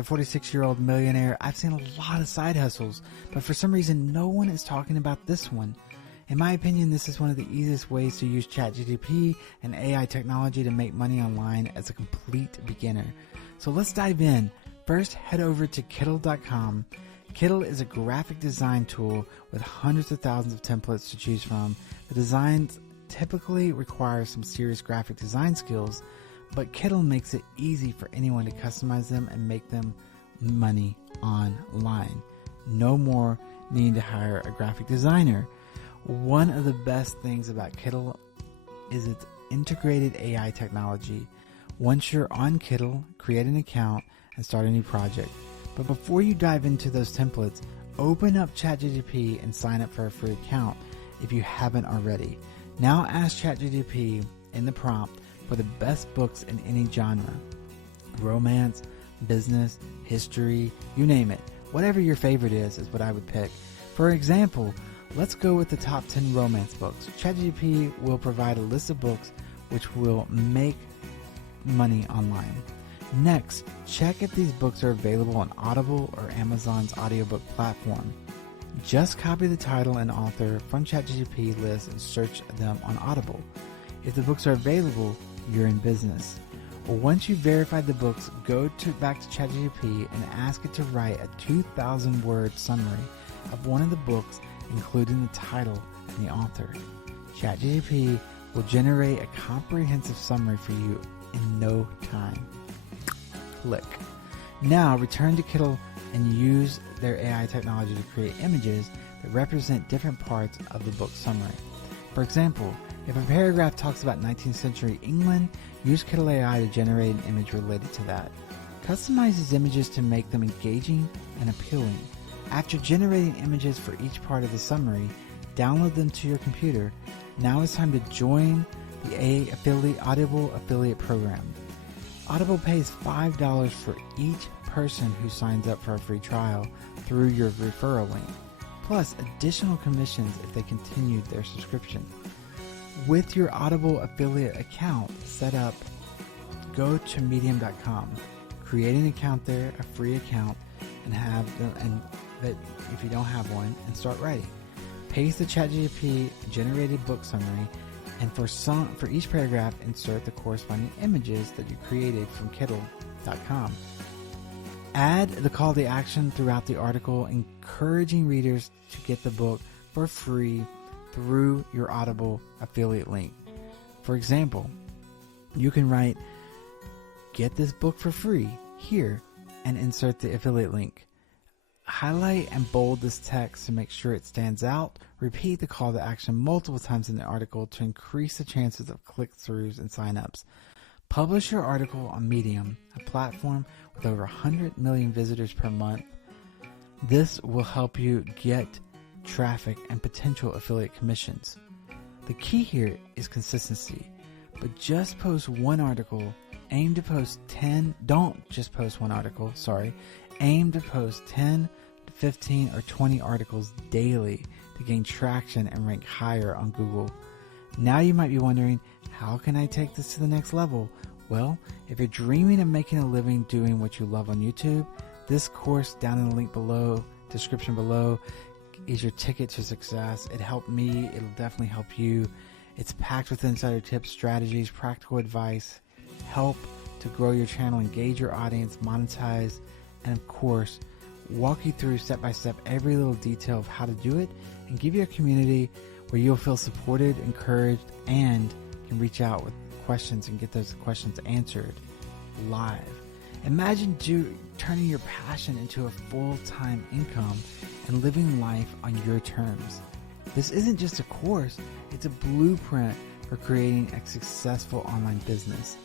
a 46-year-old millionaire, I've seen a lot of side hustles, but for some reason no one is talking about this one. In my opinion, this is one of the easiest ways to use ChatGPT and AI technology to make money online as a complete beginner. So let's dive in. First, head over to Kittl.com. Kittl is a graphic design tool with hundreds of thousands of templates to choose from. The designs typically require some serious graphic design skills, but Kittl makes it easy for anyone to customize them and make them money online. No more needing to hire a graphic designer. One of the best things about Kittl is its integrated AI technology. Once you're on Kittl, create an account and start a new project. But before you dive into those templates, open up ChatGPT and sign up for a free account if you haven't already. Now ask ChatGPT in the prompt for the best books in any genre. Romance, business, history, you name it. Whatever your favorite is what I would pick. For example, let's go with the top 10 romance books. ChatGPT will provide a list of books which will make money online. Next, check if these books are available on Audible or Amazon's audiobook platform. Just copy the title and author from ChatGPT list and search them on Audible. If the books are available, you're in business. Once you've verified the books, go back to ChatGPT and ask it to write a 2,000-word summary of one of the books, including the title and the author. ChatGPT will generate a comprehensive summary for you in no time. Click. Now return to Kittl and use their AI technology to create images that represent different parts of the book summary. For example, if a paragraph talks about 19th century England, use Kittl AI to generate an image related to that. Customize these images to make them engaging and appealing. After generating images for each part of the summary, download them to your computer. Now it's time to join the Audible affiliate program. Audible pays $5 for each person who signs up for a free trial through your referral link, plus additional commissions if they continued their subscription. With your Audible affiliate account set up, go to medium.com, create an account there, a free account, and if you don't have one, and start writing. Paste the ChatGPT generated book summary, and for each paragraph, insert the corresponding images that you created from Kittl.com. Add the call to action throughout the article, encouraging readers to get the book for free through your Audible affiliate link. For example, you can write, "Get this book for free here," and insert the affiliate link. Highlight and bold this text to make sure it stands out. Repeat the call to action multiple times in the article to increase the chances of click-throughs and sign-ups. Publish your article on Medium, a platform with over 100 million visitors per month. This will help you get traffic and potential affiliate commissions. The key here is consistency, but just post one article. Aim to post 10, don't just post one article, Aim to post 10, 15, or 20 articles daily to gain traction and rank higher on Google. Now you might be wondering, how can I take this to the next level? Well, if you're dreaming of making a living doing what you love on YouTube, this course down in the link below, description below, is your ticket to success. It helped me, it'll definitely help you. It's packed with insider tips, strategies, practical advice, help to grow your channel, engage your audience, monetize, and of course, walk you through step by step every little detail of how to do it and give you a community where you'll feel supported, encouraged, and can reach out with questions and get those questions answered live. Imagine turning your passion into a full-time income and living life on your terms. This isn't just a course, it's a blueprint for creating a successful online business.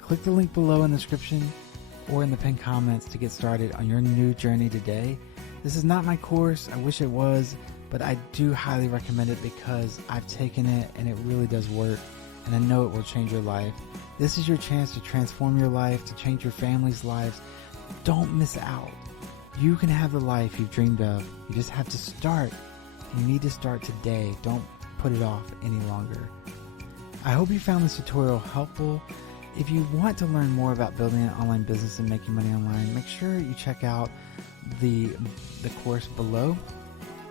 Click the link below in the description or in the pinned comments to get started on your new journey today. This is not my course, I wish it was, but I do highly recommend it because I've taken it and it really does work, and I know it will change your life. This is your chance to transform your life, to change your family's lives. Don't miss out. You can have the life you've dreamed of. You just have to start. You need to start today. Don't put it off any longer. I hope you found this tutorial helpful. If you want to learn more about building an online business and making money online, make sure you check out the course below.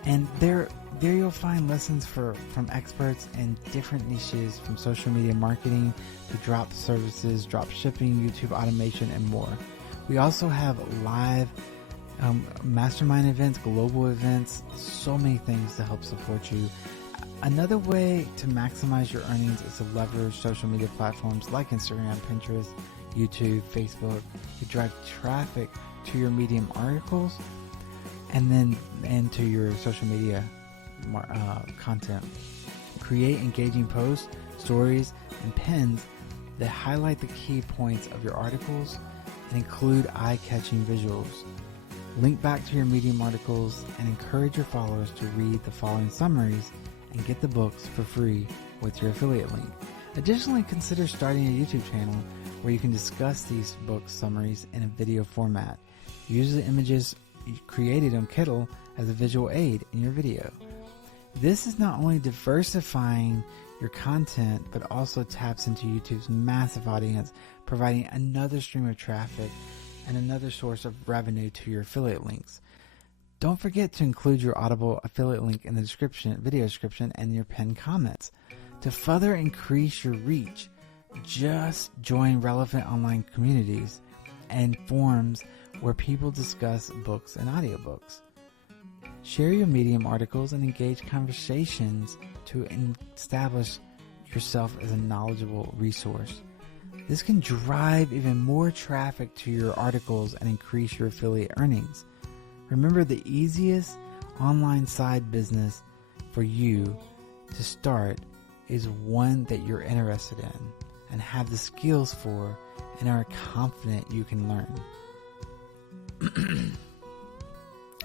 And there you'll find lessons from experts in different niches, from social media marketing to drop services, drop shipping, YouTube automation, and more. We also have live mastermind events, global events, so many things to help support you. Another way to maximize your earnings is to leverage social media platforms like Instagram, Pinterest, YouTube, Facebook to drive traffic to your Medium articles and to your social media content. Create engaging posts, stories, and pins that highlight the key points of your articles and include eye-catching visuals. Link back to your Medium articles and encourage your followers to read the following summaries and get the books for free with your affiliate link. Additionally, consider starting a YouTube channel where you can discuss these book summaries in a video format. Use the images created on Kindle as a visual aid in your video. This is not only diversifying your content, but also taps into YouTube's massive audience, providing another stream of traffic and another source of revenue to your affiliate links. Don't forget to include your Audible affiliate link in the video description and your pinned comments. To further increase your reach, just join relevant online communities and forums where people discuss books and audiobooks. Share your Medium articles and engage conversations to establish yourself as a knowledgeable resource. This can drive even more traffic to your articles and increase your affiliate earnings. Remember, the easiest online side business for you to start is one that you're interested in and have the skills for and are confident you can learn.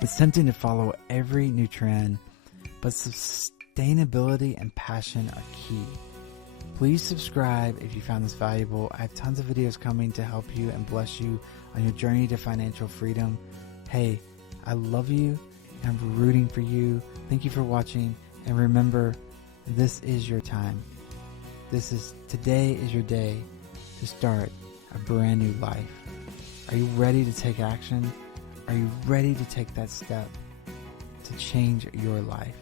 It's tempting to follow every new trend, but sustainability and passion are key. Please subscribe if you found this valuable. I have tons of videos coming to help you and bless you on your journey to financial freedom. Hey, I love you and I'm rooting for you. Thank you for watching, and remember, this is your time. Today is your day to start a brand new life. Are you ready to take action? Are you ready to take that step to change your life?